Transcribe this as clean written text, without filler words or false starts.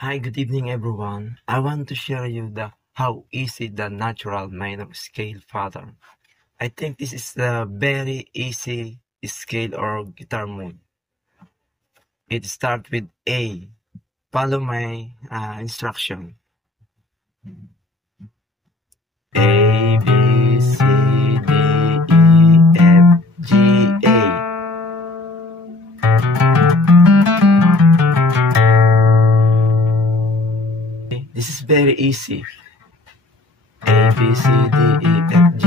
Hi, good evening everyone. I want to share you how easy the natural minor scale pattern. I think this is the very easy scale or guitar mode. It starts with A. Follow my instruction. A, B, C, D, E, F, G, A. This is very easy. A, B, C, D, E, F, G,